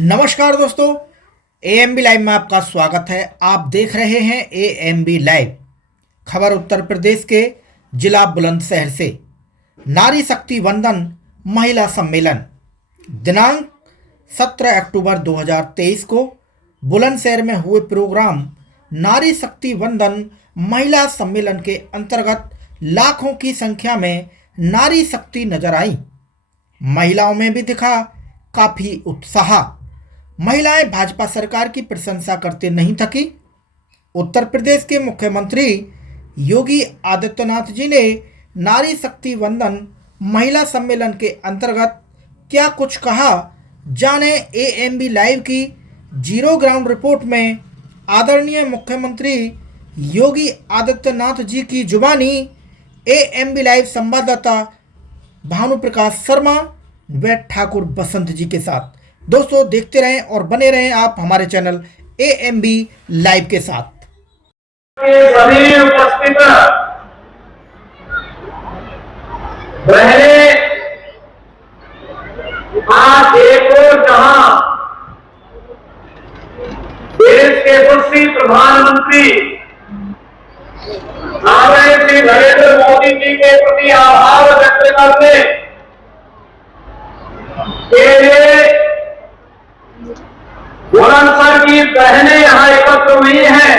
नमस्कार दोस्तों, AMB live में आपका स्वागत है। आप देख रहे हैं एएमबी लाइव। खबर उत्तर प्रदेश के जिला बुलंदशहर से। नारी शक्ति वंदन महिला सम्मेलन दिनांक 17 अक्टूबर 2023 को बुलंदशहर में हुए प्रोग्राम नारी शक्ति वंदन महिला सम्मेलन के अंतर्गत लाखों की संख्या में नारी शक्ति नजर आई। महिलाओं में भी दिखा काफी उत्साह। महिलाएं भाजपा सरकार की प्रशंसा करते नहीं थकी। उत्तर प्रदेश के मुख्यमंत्री योगी आदित्यनाथ जी ने नारी शक्ति वंदन महिला सम्मेलन के अंतर्गत क्या कुछ कहा, जाने एएमबी लाइव की जीरो ग्राउंड रिपोर्ट में। आदरणीय मुख्यमंत्री योगी आदित्यनाथ जी की जुबानी एएमबी लाइव संवाददाता भानु प्रकाश शर्मा व ठाकुर बसंत जी के साथ। दोस्तों देखते रहें और बने रहें आप हमारे चैनल एएमबी लाइव के साथ। सभी उपस्थित बहने, आज देखो जहां देश के यशस्वी प्रधानमंत्री आदरणीय श्री नरेंद्र मोदी जी के प्रति आभार व्यक्त करने के लिए बुलंदशहर की बहनें यहाँ एकत्र हुई हैं।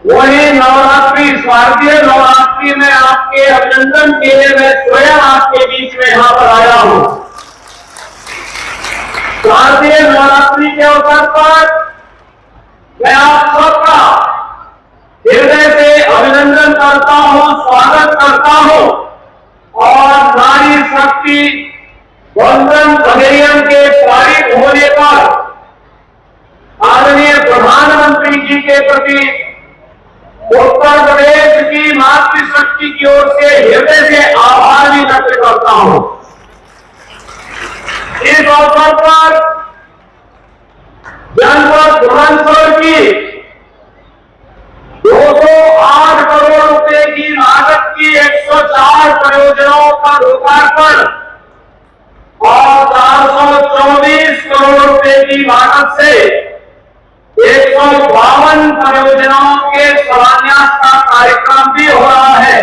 वही नवरात्रि, शारदीय नवरात्रि में आपके अभिनंदन के लिए मैं स्वयं आपके बीच में यहाँ पर आया हूँ। शारदीय नवरात्रि के अवसर पर मैं आप सबका हृदय से अभिनंदन करता हूँ, स्वागत करता हूँ और नारी शक्ति वंदन अधिनियम के पारित होने पर आदरणीय प्रधानमंत्री जी के प्रति उत्तर प्रदेश की मातृशक्ति की ओर से हृदय से आभार भी व्यक्त करता हूं। इस अवसर पर जनपद बुलंदशहर की 208 करोड़ रुपए की लागत की 104 परियोजनाओं का लोकार्पण और 424 करोड़ रुपए की लागत से 152 परियोजनाओं के शिलान्यास का कार्यक्रम भी हो रहा है।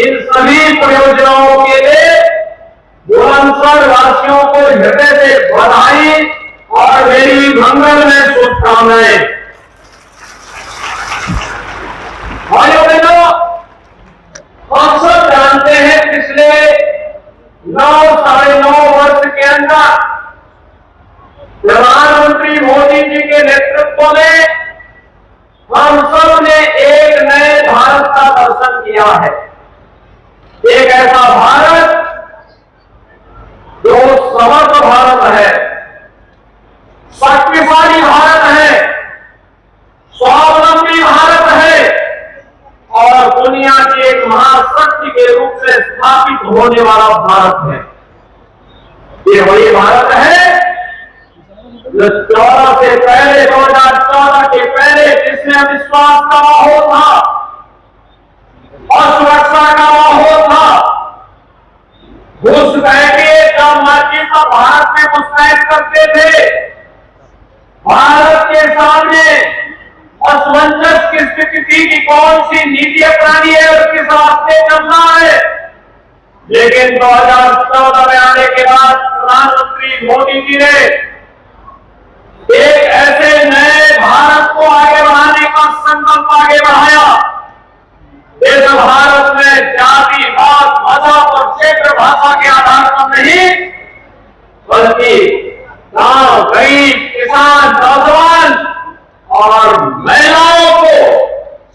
इन सभी परियोजनाओं के लिए बुलंदशहर वासियों को हृदय से बधाई और मेरी मंगलमय शुभकामनाएं। भाइयों बहनों, हम सब जानते हैं पिछले 9-9.5 वर्ष के अंदर प्रधानमंत्री मोदी जी के नेतृत्व में हम सब ने एक नए भारत का दर्शन किया है। एक ऐसा भारत जो समर्थ भारत है, शक्तिशाली भारत है, स्वावलंबी भारत है और दुनिया की एक महाशक्ति के रूप में स्थापित होने वाला भारत है। ये वही भारत है जो 2014 के पहले जिसमें विश्वास का माहौल था और सुरक्षा का माहौल था। घुसपैठिए जब मर्जी का भारत में घुसपैठ करते थे, भारत के सामने असमंजस की स्थिति थी कि कौन सी नीति अपनानी है और किस रास्ते चलना है। लेकिन 2014 में आने के बाद प्रधानमंत्री मोदी जी ने एक ऐसे नए भारत को आगे बढ़ाने का संकल्प आगे बढ़ाया। इस भारत में जाति, पात, मजहब और क्षेत्र भाषा के आधार पर नहीं, बल्कि गांव, गरीब, किसान, नौजवान और महिलाओं को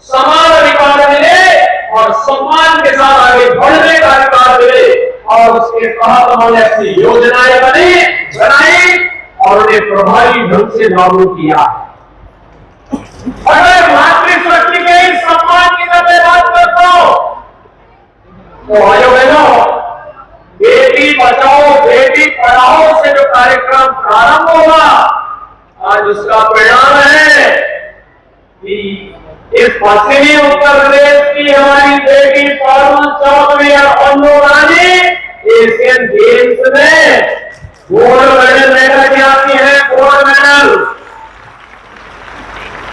समान अधिकार मिले और सम्मान के साथ आगे बढ़ने का अधिकार मिले और उसके तहत उन्होंने अपनी योजनाएं बनाई और उन्हें प्रभावी ढंग से लागू किया। अगर मातृशक्ति के इस सम्मान की मैं बात करता हूं तो भाइयों बहनों, बेटी बचाओ बेटी पढ़ाओ से जो कार्यक्रम प्रारंभ होगा, आज उसका परिणाम है कि इस पश्चिमी उत्तर प्रदेश की हमारी बेटी पारुल चौधरी और अन्नू रानी एशियन गेम्स में गोल्ड मेडल लेकर के आती है। कल।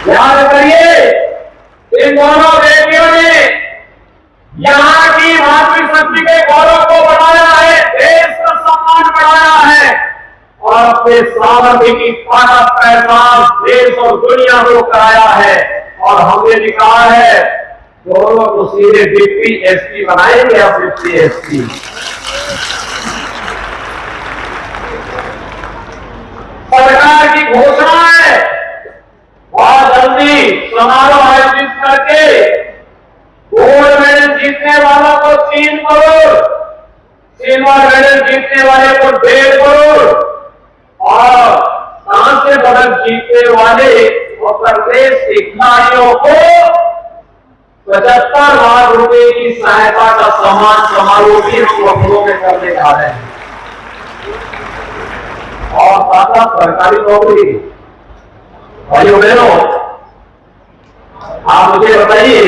याद करिए, इन दोनों बेटियों ने यहाँ की मातृशक्ति के गौरव को बढ़ाया है, देश का सम्मान बढ़ाया है और अपने सामर्थ्य की ताकत का एहसास देश और दुनिया को कराया है। और हमने भी कहा है दोनों को सीधे डिप्टी एसपी बनाएंगे, अब डिप्टी एसपी। सरकार की घोषणा है बहुत जल्दी समारोह आयोजित करके गोल्ड मेडल जीतने वालों को 3 करोड़, सिल्वर मेडल जीतने वाले को 1.5 करोड़ और कांस्य पदक जीतने वाले उत्तर प्रदेश के खिलाड़ियों को 75 लाख रुपए की सहायता का सम्मान समारोह भी हम लखनऊ में करने जा रहे हैं। और साथ साथ सरकारी नौकरी। भाइयों बहनों, आप मुझे बताइए,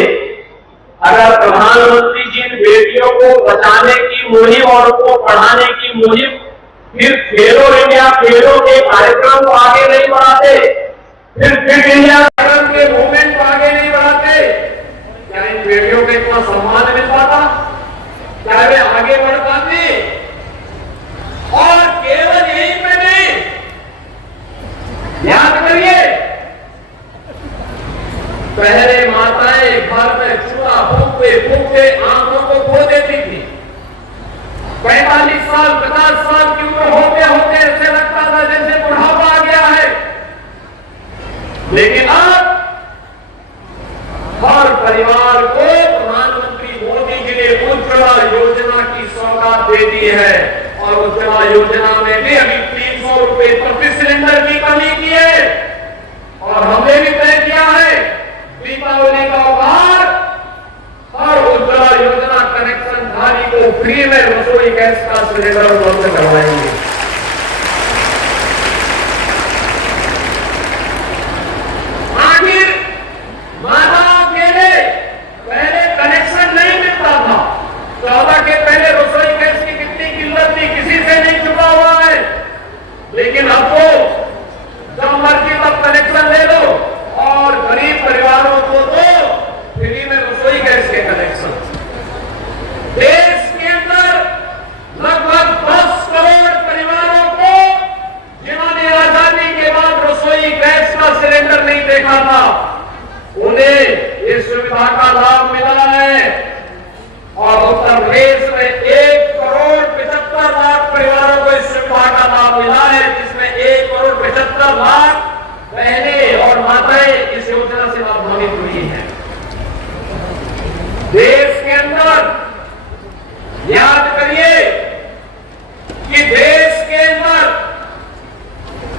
अगर प्रधानमंत्री जी इन बेटियों को बचाने की मुहिम और उनको पढ़ाने की मुहिम फिर खेलो इंडिया खेलों के कार्यक्रम को आगे नहीं बढ़ाते, फिर फिट इंडिया कार्यक्रम के मूवमेंट को आगे नहीं बढ़ाते, क्या इन बेटियों को इतना सम्मान मिल पाता? क्या वे आगे बढ़ पाते? और केवल यही पे नहीं, याद करिए, पहले माताएं घर में चूल्हा फूकते फूकते आंखों को खो देती थी। 45 साल 50 साल की उम्र होते होते ऐसे लगता था जैसे बुढ़ापा आ गया है। लेकिन अब हर परिवार को प्रधानमंत्री मोदी जी ने उज्ज्वला योजना की सौगात दे दी है और उज्ज्वला योजना में भी अभी 300 रुपए प्रति सिलेंडर की कमी की है। और हमने भी तय किया है दीपावली का उपहार हर उज्ज्वला योजना कनेक्शन धारी को फ्री में रसोई गैस का सिलेंडर उपलब्ध करवाएंगे। आखिर माताओं के लिए पहले कनेक्शन नहीं मिलता था। 14 के पहले रसोई गैस की कितनी किल्लत थी, किसी से नहीं चुका हुआ है। लेकिन अब तो जब मर्जी तब कनेक्शन ले लो और गरीब परिवारों को तो फ्री में रसोई गैस के कनेक्शन। देश के अंदर लगभग 10 करोड़ परिवारों को जिन्होंने आजादी के बाद रसोई गैस का सिलेंडर नहीं देखा था, उन्हें इस सुविधा का लाभ मिला है। और उत्तर प्रदेश में 1 करोड़ 75 लाख परिवारों को इस सुविधा का लाभ मिला है, जिसमें 1 करोड़ 75 लाख बहनें और माताएं इस योजना से लाभान्वित हुई हैं। देश के अंदर याद करिए कि देश के अंदर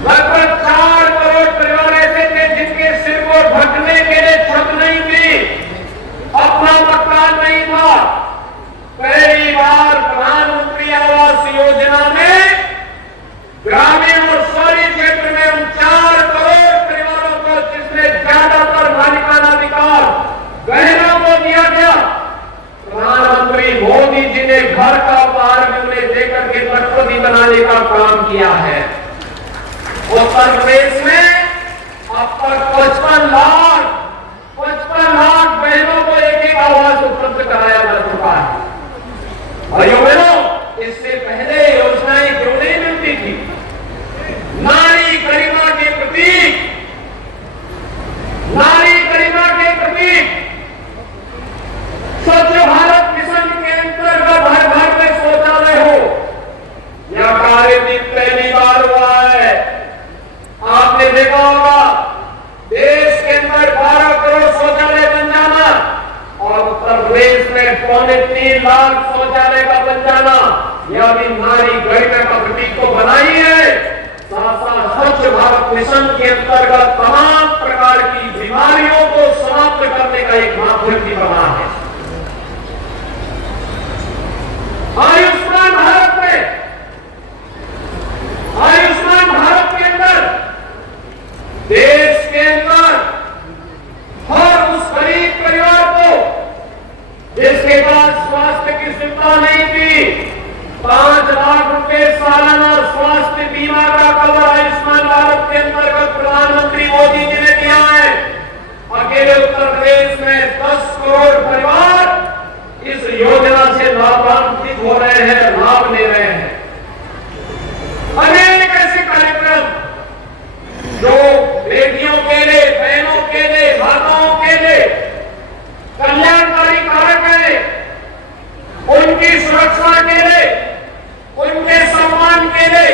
लगभग 4 करोड़ परिवार ऐसे थे जिनके सिर को ढकने के लिए छत नहीं थी, अपना मकान नहीं था। पहली बार प्रधानमंत्री आवास योजना में ग्रामीण और शहरी क्षेत्र में उन 4 करोड़ परिवारों को, जिसमें ज्यादातर मालिकाना अधिकार बहनों को दिया गया, प्रधानमंत्री मोदी जी ने घर का उपहार भी उन्हें देकर के लखपति बनाने का काम किया है। उत्तर प्रदेश में अब तक 55 लाख बहनों को एक आवास उपलब्ध कराया जा चुका है। भाइयों बहनों, इससे पहले योजनाएं क्यों नहीं मिलती थी? नारी गरिमा के प्रतीक, नारी गरिमा के प्रतीक स्वच्छ भारत मिशन के अंतर्गत हर घर में शौचालय हो, यह कार्य भी पहली बार हुआ है। आपने देखा होगा देश के अंदर 12 करोड़ शौचालय बन जाना और उत्तर प्रदेश में 3.25 लाख शौचालय का बन जाना, यह भी नारी गरिमा का प्रतीक को बनाई है। साथ साथ स्वच्छ भारत मिशन के अंतर्गत तमाम प्रकार की बीमारियों को समाप्त करने का एक माध्यम भी बना है। आयुष्मान भारत में, आयुष्मान भारत के अंदर देश के अंदर हर उस गरीब परिवार को जिसके पास स्वास्थ्य की सुविधा नहीं थी, 5 लाख रुपए सालाना स्वास्थ्य बीमा का कवर आयुष्मान भारत के अंतर्गत प्रधानमंत्री मोदी जी ने दिया है। अकेले उत्तर प्रदेश में 10 करोड़ परिवार इस योजना से लाभान्वित हो रहे हैं, लाभ ले रहे हैं। अनेक ऐसे कार्यक्रम जो बेटियों के लिए, बहनों के लिए, माताओं के लिए कल्याणकारी कारक है, उनकी सुरक्षा के लिए, उनके सम्मान के लिए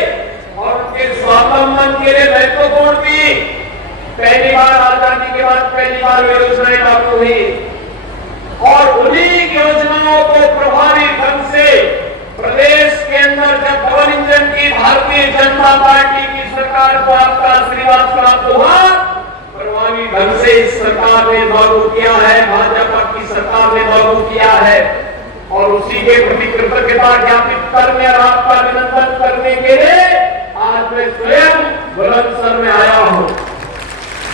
और उनके स्वावलंबन के लिए महत्वपूर्ण भी। पहली बार आजादी के बाद पहली बार वे योजनाएं लागू हुई और उन्हीं योजनाओं को प्रभावी ढंग से प्रदेश के अंदर जब डबल इंजन की भारतीय जनता पार्टी की सरकार को आपका आशीर्वाद प्राप्त हुआ, प्रभावी ढंग से इस सरकार ने लागू किया है, भाजपा की सरकार ने लागू किया है और उसी के प्रति कृतज्ञता ज्ञापित करने और आपका अभिनंदन करने के लिए आज मैं स्वयं बुलंदशहर में आया हूं।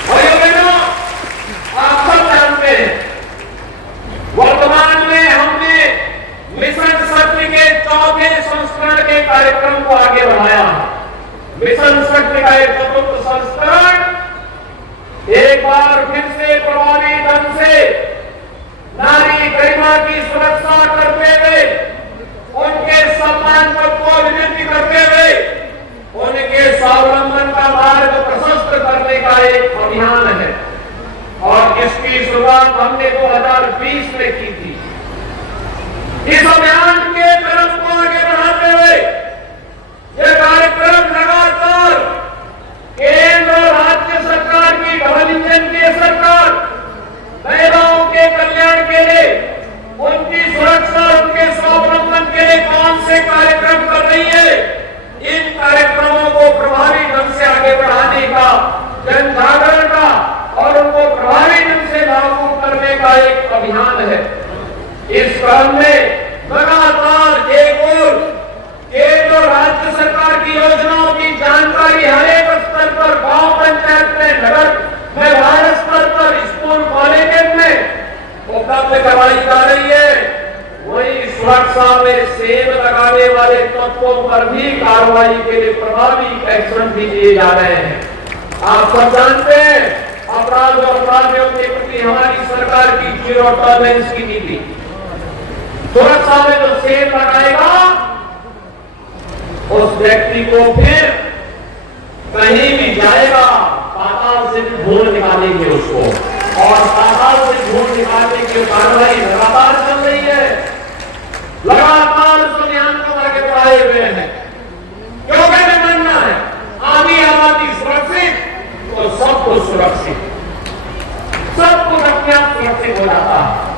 भाइयों बहनों, आप सब जानते हैं वर्तमान में हमने मिशन शक्ति के 4थे संस्करण के कार्यक्रम को आगे बढ़ाया। मिशन शक्ति का एक चतुर्थ संस्करण एक बार फिर से प्रभावी ढंग से नारी गरिमा की सुरक्षा करते हुए, उनके सम्मान को अभिवृद्धि करते हुए, उनके स्वावलंबन का मार्ग प्रशस्त करने का एक अभियान है और इसकी शुरुआत हमने 2020 में की थी। इस अभियान के क्रम को आगे बढ़ाते हुए यह कार्यक्रम लगातार केंद्र और राज्य सरकार की डबल इंजन की सरकार महिलाओं के कल्याण के लिए, उनकी सुरक्षा, उनके स्वावलंबन के लिए कौन से कार्यक्रम कर रही है, इन कार्यक्रमों को प्रभावी ढंग से आगे बढ़ाने का, जन जागरण का और उनको प्रभावी ढंग से लागू करने का एक अभियान है। इस क्रम में लगातार एक ओर केंद्र और राज्य सरकार की योजनाओं की जानकारी हर एक स्तर पर, गांव पंचायत में, नगर में, वार्ड स्तर पर, स्कूल कॉलेज में उपलब्ध करवाई जा रही है। वही सुरक्षा में सेब लगाने वाले तत्वों पर भी कार्रवाई के लिए प्रभावी एक्शन भी लिए जा रहे हैं। आप सब जानते हैं अपराध और अपराधियों के प्रति हमारी सरकार की जीरो टॉलरेंस की नीति। सुरक्षा में जो सेब लगाएगा उस व्यक्ति को फिर कहीं भी जाएगा पाताल से ढूंढ निकालेंगे उसको और पाताल से ढूंढ निकालने की कार्रवाई लगातार चल रही है। लगातार इस अभियान को आगे बढ़ाए हुए हैं क्योंकि मैं मानना है आधी आबादी सुरक्षित तो सब कुछ सुरक्षित, सब कुछ अपने आप सुरक्षित हो जाता है।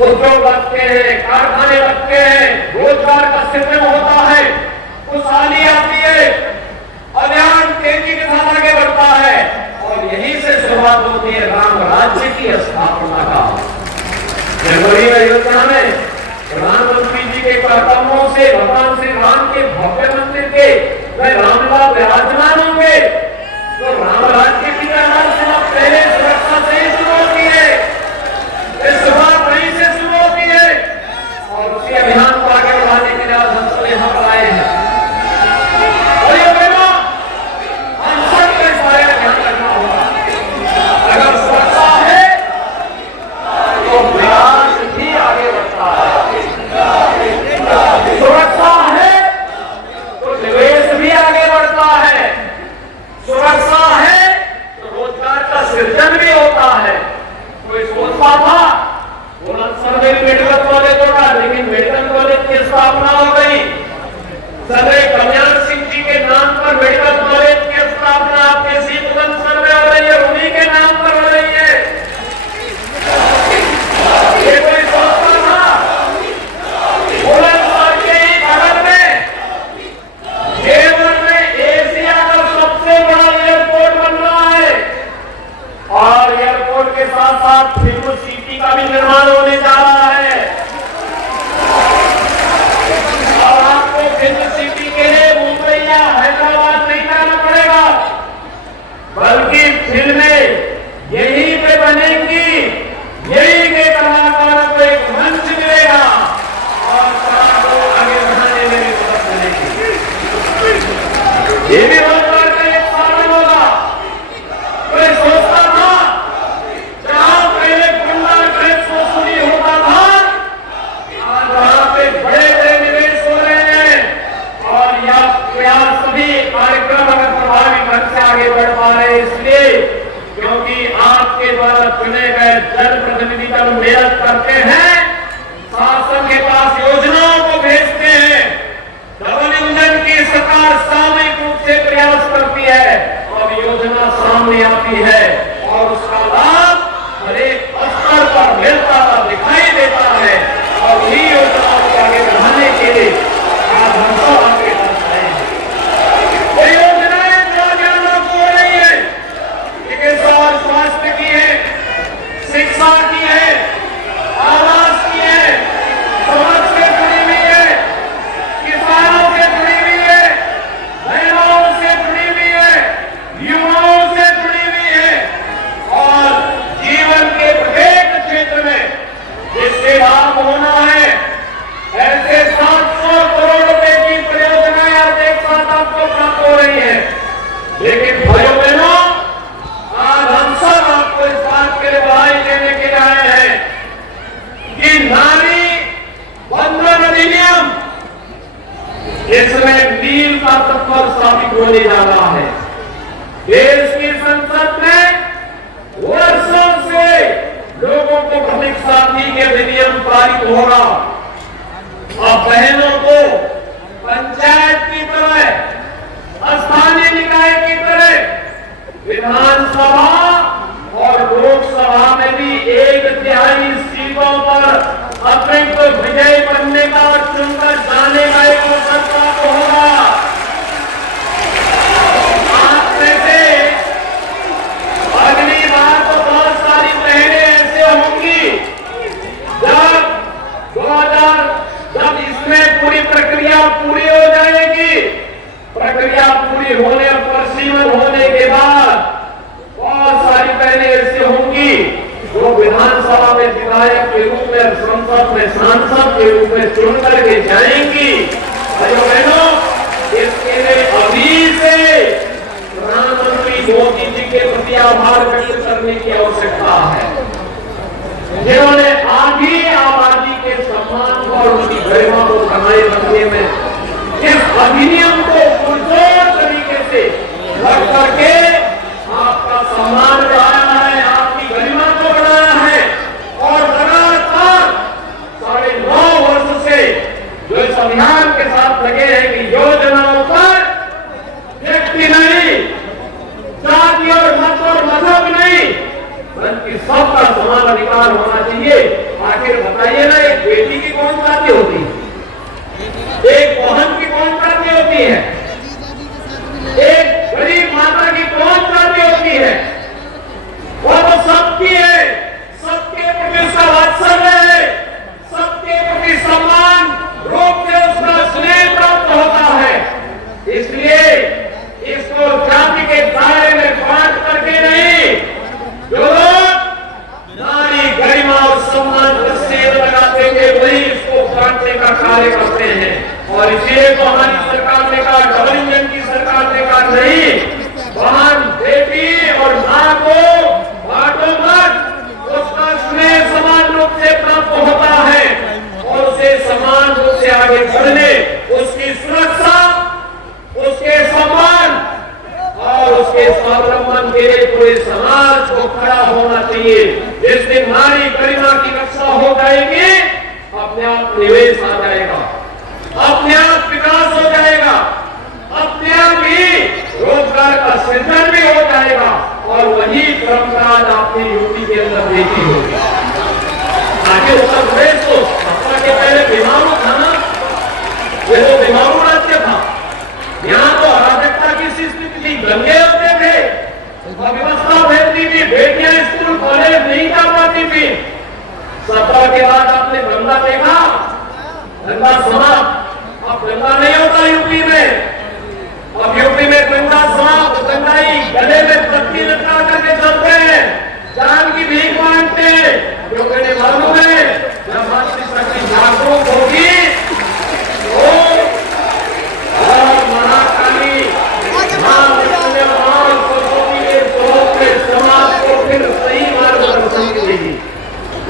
उद्योग लगते हैं, कारखाने लगते हैं, रोजगार का सृजन होता है, खुशहाली आती है, अभियान तेजी के साथ आगे बढ़ता है और यहीं से शुरुआत होती है राम राज्य की स्थापना का। जनवरी अयोध्या में प्रधानमंत्री जी के कर्तव्यों से भगवान श्री राम के भव्य मंदिर के वह रामलाल विराजमान होंगे तो राम राज्य की पहले सुरक्षा से ही शुरू होती है, शुरुआत वहीं से शुरू होती है और उसी अभियान को आगे बढ़ाने के लिए आज हम सब यहाँ पर आए हैं। और ये बेटा हम सबको इस बारे में ध्यान रखना होगा। अगर सुरक्षा है तो विकास भी आगे बढ़ता है, सुरक्षा है तो निवेश भी आगे बढ़ता है, सुरक्षा है तो रोजगार का सृजन भी होता है। कोई सोचता था बुलंदशहर में मेडिकल कॉलेज होगा, लेकिन मेडिकल कॉलेज की स्थापना हो गई, आज वहां पे बड़े बड़े निवेश हो रहे हैं और यह सभी कार्यक्रम अगर प्रभावी ढंग से आगे बढ़ पा रहे हैं इसलिए क्योंकि आपके द्वारा चुने गए जनप्रतिनिधि जब मेहनत करते हैं, शासन के पास योजनाओं को भेजते हैं, डबल इंजन की सरकार सामूहिक रूप से प्रयास करती है और योजना सामने आती है और उसका लाभ हर एक स्तर पर मिलता हुआ दिखाई देता है और इन्हीं योजनाओं को आगे बढ़ाने के लिए आज हम सब आगे बढ़ रहे हैं। ये योजनाएं जो आगे लागू हो रही है, चिकित्सा और स्वास्थ्य की है, शिक्षा की है, आवास की है, समाज से जुड़ी हुई है, किसानों से जुड़ी हुई है, महिलाओं से जुड़ी हुई है, युवाओं से जुड़ी हुई है और जीवन के प्रत्येक क्षेत्र में जिससे लाभ होना है ऐसे 700 करोड़ रुपए की परियोजनाएं आज एक साथ आपको प्राप्त हो रही है। लेकिन भाइयों बहनों, आज हम सब आपको इस बात के लिए बधाई देने के लिए आए हैं कि नारी बंधन अधिनियम इसमें मील का पत्थर साबित होने जा रहा है। देश की संसद में वर्षों से लोगों को प्रतीक्षा थी कि अधिनियम पारित होगा। अब बहनों को पंचायत की तरह, स्थानीय निकाय की तरह विधानसभा और लोकसभा में भी 1/3 सीटों पर अतिरिक्त विजयी बनने का और चुनकर जाने का एक अवसर प्राप्त होगा। आप में से अगली बार तो बहुत सारी बहनें ऐसे होंगी जब इसमें पूरी प्रक्रिया पूरी हो जाएगी। प्रक्रिया पूरी होने और परिसीमन होने के बाद बहुत सारी बहनें ऐसे होंगी जो विधानसभा में विधायक के रूप में, संसद में सांसद के रूप में चुन करके जाएंगी। भाइयों बहनों, इसके लिए अभी से प्रधानमंत्री मोदी जी के प्रति आभार व्यक्त करने की आवश्यकता है, जिन्होंने आधी आबादी के सम्मान को और उनकी गरिमा को बनाए रखने में इस अधिनियम को पुरजोर तरीके से रख करके आपका सम्मान बढ़ाया है, आपकी गरिमा को बढ़ाया है और लगातार 9.5 वर्ष से जो इस अभियान के साथ लगे हैं कि योजनाओं पर व्यक्ति नहीं, जाति और मत और मजहब नहीं, बल्कि सबका समान अधिकार होना चाहिए। आखिर बताइए ना, एक बेटी की कौन जाति होती है? एक बहन की कौन जाति होती है? एक गरीब माता की कौन जाति होती है? वो तो सबकी है, सबके प्रति उसका वात्सल्य है, सबके प्रति सम्मान रूप से उसका स्नेह प्राप्त होता है। इसलिए इसको जाति के दायरे में बांट करके नहीं, जो लोग नारी गरिमा और सम्मान का सेव लगाते हुए वही इसको बांटने का कार्य करते हैं। और इसीलिए तो हमारी सरकार ने कहा, डबल इंजन की सरकार ने कहा नहीं, बहन बेटी और मां को बांटो मत, उसका स्नेह समान रूप से प्राप्त होता है और उसे समान रूप से आगे बढ़ने, उसकी सुरक्षा, उसके सम्मान और उसके स्वावलंबन के लिए पूरे समाज को खड़ा होना चाहिए। जिस दिन नारी गरिमा की रक्षा हो जाएगी, अपने आप निवेश आ जाएगा, अपने आप विकास हो जाएगा, अपने आप ही रोजगार का सृजन भी हो जाएगा और वही परंपरा आपने यूपी के अंदर देखी होगी। आगे उत्तर प्रदेश तो सत्ता के पहले बीमारू था ना, ये तो बीमारू राज्य था। यहाँ तो अराजकता की स्थिति थी, दंगे होते थे, अव्यवस्था फैलती थी, बेटियां स्कूल कॉलेज नहीं जा पाती थी। सत्ता के बाद आपने दंगा देखा, दंगा समाप्त। अब दंगा नहीं होता यूपी में, अब यूपी में दंगा समाप्त, दंगाई गले में पत्ती लटका करके चलते हैं, जान की भीख मांगते हैं, क्योंकि मालूम है जब मातृशक्ति जागरूक होगी तो महाकाली समाज को फिर सही मार्गदर्शन मिलेगी।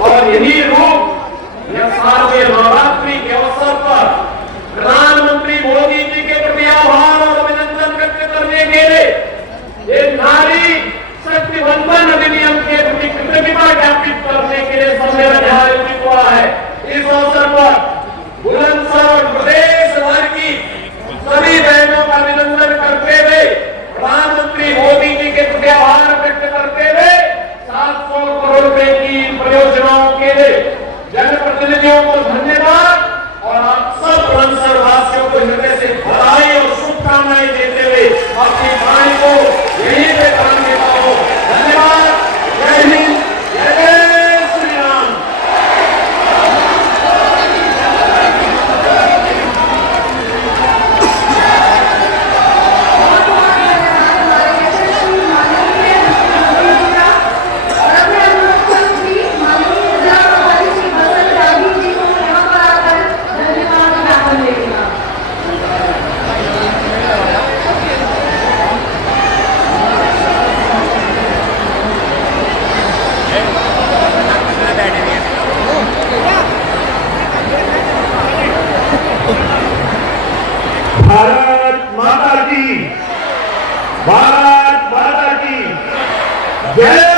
और यही रूप यह सारे माँ बाप माता की, भारत माता की जय।